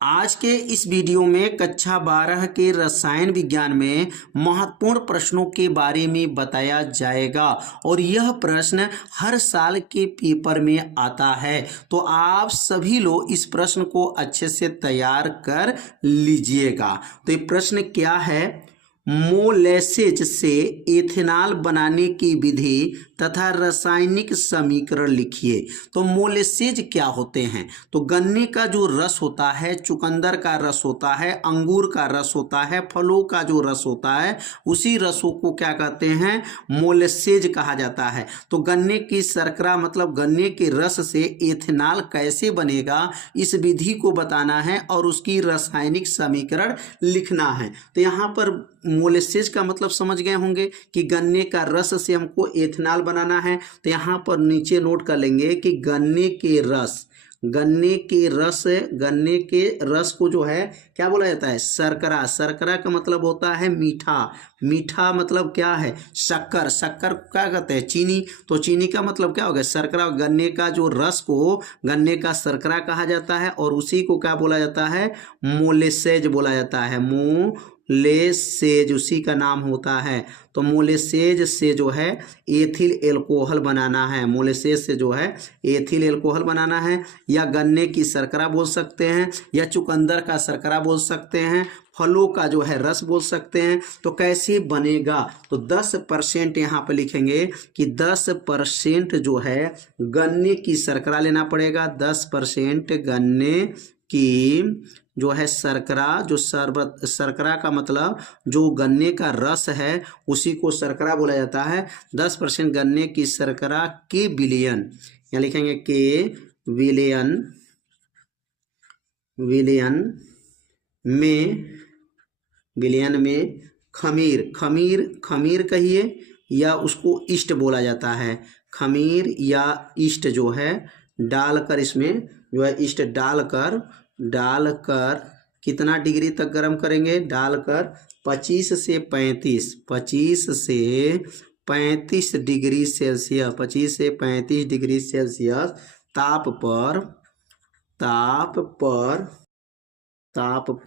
आज के इस वीडियो में कक्षा 12 के रसायन विज्ञान में महत्वपूर्ण प्रश्नों के बारे में बताया जाएगा और यह प्रश्न हर साल के पेपर में आता है। तो आप सभी लोग इस प्रश्न को अच्छे से तैयार कर लीजिएगा। तो ये प्रश्न क्या है? मोलेसेज से एथेनॉल बनाने की विधि तथा रासायनिक समीकरण लिखिए। तो मोलेसेज क्या होते हैं? तो गन्ने का जो रस होता है, चुकंदर का रस होता है, अंगूर का रस होता है, फलों का जो रस होता है, उसी रसों को क्या कहते हैं? मोलेसेज कहा जाता है। तो गन्ने की शर्करा मतलब गन्ने के रस से एथेनॉल कैसे बनेगा, इस विधि को बताना है और उसकी रासायनिक समीकरण लिखना है। तो यहाँ पर मोलेसेज का मतलब समझ गए होंगे कि गन्ने का रस से हमको एथेनॉल बनाना है। तो यहाँ पर नीचे नोट कर लेंगे कि गन्ने के रस को जो है क्या बोला जाता है? शर्करा। शर्करा का मतलब होता है मीठा। मीठा मतलब क्या है? शक्कर। शक्कर को क्या कहते हैं? चीनी। तो चीनी का मतलब क्या हो गया? शर्करा। गन्ने का जो रस को गन्ने का शर्करा कहा जाता है और उसी को क्या बोला जाता है? मोलेसेज बोला जाता है। मोलेसेज उसी का नाम होता है। तो मोलेसेज से जो है एथिल एल्कोहल बनाना है। मोलेसेज से जो है एथिल एल्कोहल बनाना है, या गन्ने की शर्करा बोल सकते हैं, या चुकंदर का शर्करा बोल सकते हैं, फलों का जो है रस बोल सकते हैं। तो कैसे बनेगा? तो 10% यहाँ पर लिखेंगे कि 10% जो है गन्ने की शर्करा लेना पड़ेगा। 10% गन्ने की जो है शर्करा, जो शर्करा का मतलब जो गन्ने का रस है उसी को शर्करा बोला जाता है। 10% गन्ने की शर्करा के विलयन, यहाँ लिखेंगे के विलयन में खमीर कहिए, या उसको ईस्ट बोला जाता है। खमीर या ईस्ट जो है डालकर, इसमें जो है ईस्ट डालकर कितना डिग्री तक गर्म करेंगे? डालकर 25 से 35 डिग्री सेल्सियस, 25 से 35 डिग्री सेल्सियस ताप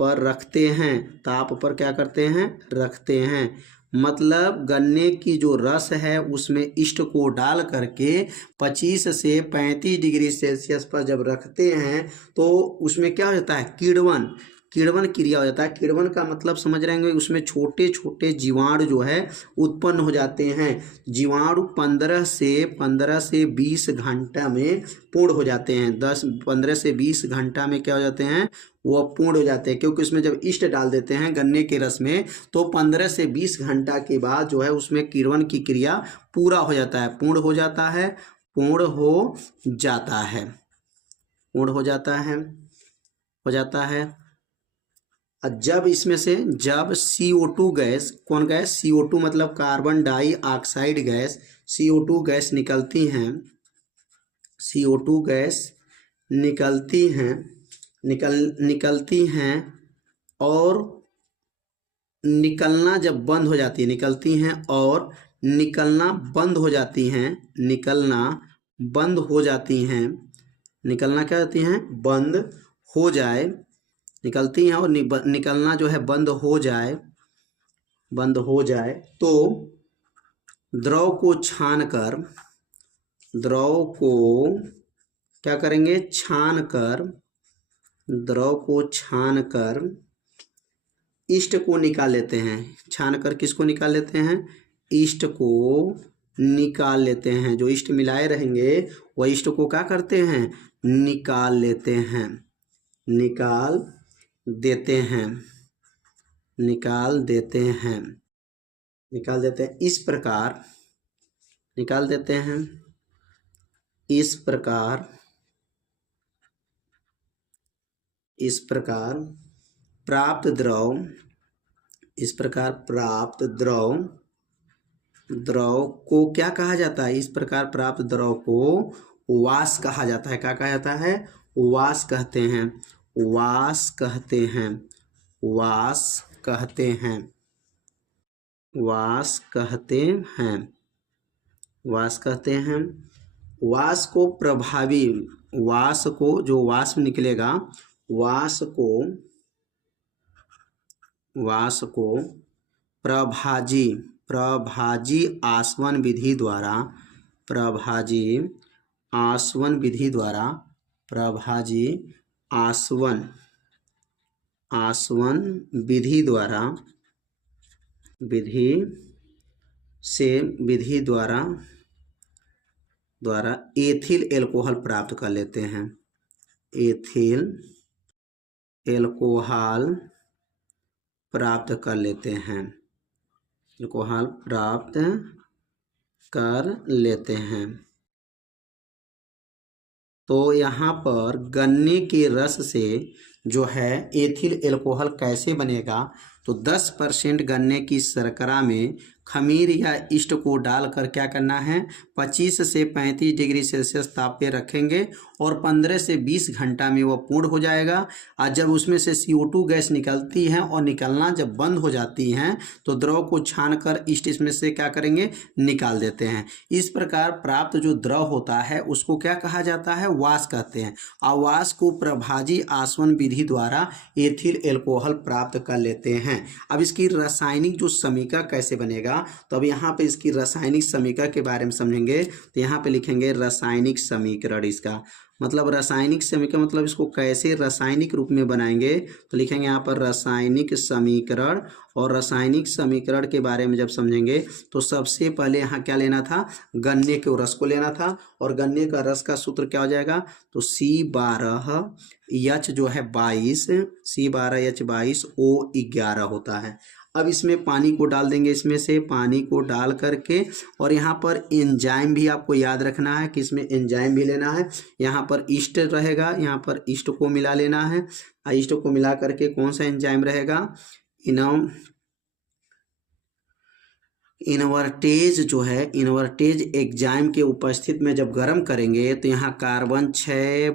पर रखते हैं। ताप पर क्या करते हैं? रखते हैं। मतलब गन्ने की जो रस है उसमें ईस्ट को डाल करके 25 से 35 डिग्री सेल्सियस पर जब रखते हैं तो उसमें क्या हो जाता है? किण्वन क्रिया हो जाता है। किण्वन का मतलब समझ रहे होंगे, उसमें छोटे छोटे जीवाणु जो है उत्पन्न हो जाते हैं। जीवाणु 15 से 20 घंटा में पूर्ण हो जाते हैं। 15 से 20 घंटा में क्या हो जाते हैं? वो पूर्ण हो जाते हैं, क्योंकि उसमें जब ईस्ट डाल देते हैं गन्ने के रस में तो 15 से 20 घंटा के बाद जो है उसमें किण्वन की क्रिया पूरा हो जाता है, पूर्ण हो जाता है। जब इसमें से जब CO2 गैस, कौन गैस? CO2 मतलब carbon dioxide gas, CO2 gas निकलती हैं, CO2 गैस निकलती हैं और निकलना जब बंद हो जाती है, निकलती हैं और निकलना बंद हो जाती हैं, निकलना क्या होती हैं? बंद हो जाए, निकलती हैं और निकलना जो है बंद हो जाए तो द्रव को क्या करेंगे? द्रव को छानकर ईस्ट को निकाल लेते हैं। छानकर किसको निकाल लेते हैं? ईस्ट को निकाल लेते हैं। जो ईस्ट मिलाए रहेंगे वह ईस्ट को क्या करते हैं? निकाल देते हैं। इस प्रकार प्राप्त द्रव को क्या कहा जाता है? इस प्रकार प्राप्त द्रव को वाष्प कहा जाता है। क्या कहा जाता है? वाष्प कहते हैं। वाष्प को जो वाष्प निकलेगा वाष्प को प्रभाजी आसवन विधि द्वारा विधि द्वारा एथिल एल्कोहल प्राप्त कर लेते हैं। एथिल एल्कोहल प्राप्त कर लेते हैं। तो यहाँ पर गन्ने के रस से जो है एथिल एल्कोहल कैसे बनेगा, तो 10% गन्ने की शर्करा में खमीर या ईस्ट को डालकर क्या करना है, 25 से 35 डिग्री सेल्सियस ताप पे रखेंगे और 15 से 20 घंटा में वह पूर्ण हो जाएगा। और जब उसमें से CO2 गैस निकलती है और निकलना जब बंद हो जाती हैं तो द्रव को छानकर ईस्ट इसमें से क्या करेंगे, निकाल देते हैं। इस प्रकार प्राप्त जो द्रव होता है उसको क्या कहा जाता है, वाष्प कहते हैं। और वाष्प को प्रभाजी आसवन विधि द्वारा एथिल एल्कोहल प्राप्त कर लेते हैं। अब इसकी रासायनिक जो समीकरण कैसे बनेगा, तो अब यहाँ पे इसकी रासायनिक समीकरण के बारे में समझेंगे। तो यहाँ पे लिखेंगे रासायनिक समीकरण। इसका मतलब रासायनिक समीकरण मतलब इसको कैसे रासायनिक रूप में बनाएंगे, तो लिखेंगे यहाँ पर रासायनिक समीकरण। और रासायनिक समीकरण के बारे में जब समझेंगे तो सबसे पहले यहाँ क्या लेना था, गन्ने के रस को लेना था। और गन्ने का रस का सूत्र क्या हो जाएगा, तो C12H जो है 22, C12H22 O11 होता है। अब इसमें पानी को डाल देंगे, इसमें से पानी को डाल करके, और यहाँ पर एंजाइम भी आपको याद रखना है कि इसमें एंजाइम भी लेना है। यहाँ पर ईस्ट रहेगा, यहाँ पर ईस्ट को मिला लेना है। ईस्ट को मिला करके कौन सा एंजाइम रहेगा, इनवर्टेज जो है, इनवर्टेज एंजाइम के उपस्थित में जब गर्म करेंगे तो यहाँ कार्बन 6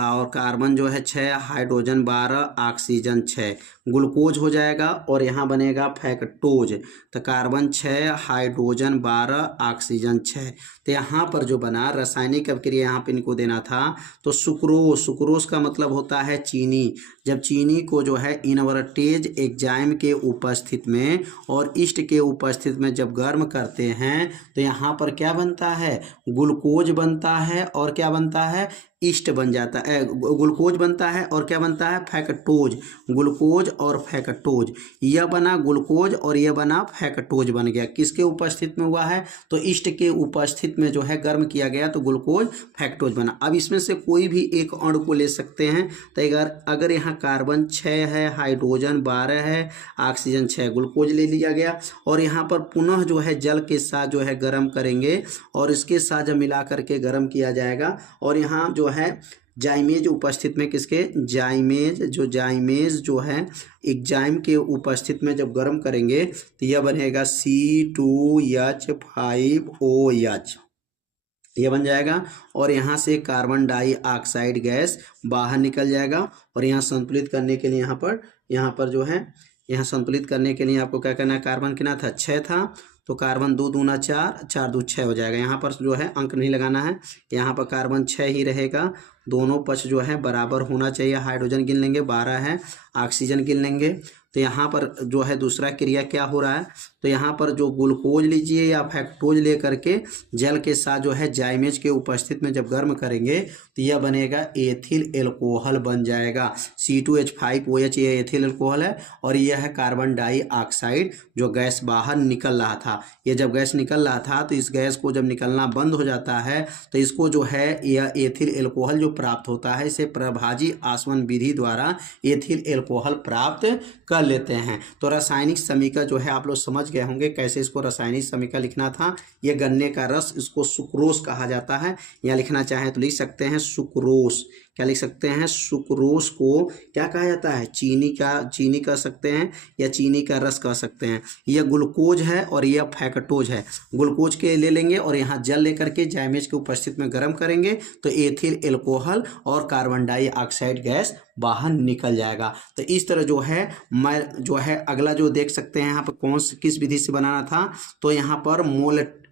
और कार्बन जो है 6, हाइड्रोजन 12, ऑक्सीजन 6, ग्लूकोज हो जाएगा। और यहाँ बनेगा फ्रक्टोज। तो कार्बन 6, हाइड्रोजन 12, ऑक्सीजन 6। तो यहाँ पर जो बना रासायनिक अभिक्रिया यहाँ पे इनको देना था, तो सुक्रोज का मतलब होता है चीनी। जब चीनी को जो है इनवर्टेज एंजाइम के उपस्थित में और ईस्ट के उपस्थित में जब गर्म करते हैं तो यहाँ पर क्या बनता है, ग्लूकोज बनता है। और क्या बनता है, ईस्ट बन जाता है, ग्लूकोज बनता है। और क्या बनता है, फ्रक्टोज। ग्लूकोज और फ्रक्टोज, यह बना ग्लूकोज और यह बना फ्रक्टोज बन गया। किसके उपस्थित में हुआ है, तो ईस्ट के उपस्थित में जो है गर्म किया गया तो ग्लूकोज फ्रक्टोज बना। अब इसमें से कोई भी एक अणु को ले सकते हैं। तो अगर यहाँ कार्बन 6 है, हाइड्रोजन 12 है, ऑक्सीजन 6, ग्लूकोज ले लिया गया। और यहाँ पर पुनः जो है जल के साथ जो है गर्म करेंगे और इसके साथ जब मिला करके गर्म किया जाएगा। और यहाँ जो है जाइमेज उपस्थित में, किसके, जाइमेज जो है एंजाइम के उपस्थित में जब गर्म करेंगे तो यह बनेगा C2H5OH, यह बन जाएगा। और यहाँ से कार्बन डाइऑक्साइड गैस बाहर निकल जाएगा। और यहाँ संतुलित करने के लिए यहाँ पर जो है, यहाँ संतुलित करने के लिए आपको क्या करना है, कार्बन कितना था, 6 था। तो कार्बन 2 दूना 4, 4 2 6 हो जाएगा। यहाँ पर जो है अंक नहीं लगाना है, यहाँ पर कार्बन 6 ही रहेगा। दोनों पक्ष जो है बराबर होना चाहिए। हाइड्रोजन गिन लेंगे, 12 है, ऑक्सीजन गिन लेंगे। तो यहाँ पर जो है दूसरा क्रिया क्या हो रहा है, तो यहाँ पर जो ग्लूकोज लीजिए या फ्रक्टोज ले करके जल के साथ जो है जाइमेज के उपस्थित में जब गर्म करेंगे तो यह बनेगा एथिल एल्कोहल बन जाएगा। C2H5OH ये एथिल एल्कोहल है। और यह है कार्बन डाइऑक्साइड जो गैस बाहर निकल रहा था। ये जब गैस निकल रहा था तो इस गैस को जब निकलना बंद हो जाता है तो इसको जो है यह एथिल एल्कोहल जो प्राप्त होता है, इसे प्रभाजी आसवन विधि द्वारा एथिल एल्कोहल प्राप्त कर लेते हैं। तो रासायनिक समीकरण जो है आप लोग समझ गए होंगे कैसे इसको रासायनिक समीकरण लिखना था। ये गन्ने का रस, इसको सुक्रोस कहा जाता है। यहाँ लिखना चाहें तो लिख सकते हैं सुक्रोस। क्या लिख सकते हैं, सुक्रोस को क्या कहा जाता है, चीनी कह सकते हैं या चीनी का रस कह सकते हैं। यह ग्लूकोज है और यह फ्रक्टोज है। ग्लूकोज के ले लेंगे और यहाँ जल लेकर के जाइमेज के उपस्थित में गर्म करेंगे तो एथिल एल्कोहल और कार्बन डाइऑक्साइड गैस बाहर निकल जाएगा। तो इस तरह जो है अगला जो देख सकते हैं यहाँ पर किस विधि से बनाना था, तो यहाँ पर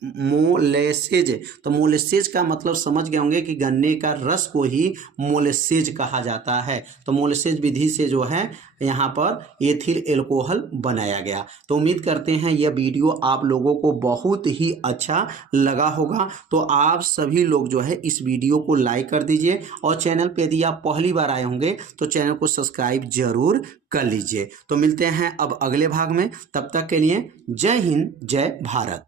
मोलेसेज। तो मोलेसेज का मतलब समझ गए होंगे कि गन्ने का रस को ही मोलेसेज कहा जाता है। तो मोलेसेज विधि से जो है यहाँ पर एथिल एल्कोहल बनाया गया। तो उम्मीद करते हैं यह वीडियो आप लोगों को बहुत ही अच्छा लगा होगा। तो आप सभी लोग जो है इस वीडियो को लाइक कर दीजिए और चैनल पे यदि आप पहली बार आए होंगे तो चैनल को सब्सक्राइब जरूर कर लीजिए। तो मिलते हैं अब अगले भाग में, तब तक के लिए जय हिंद जय भारत।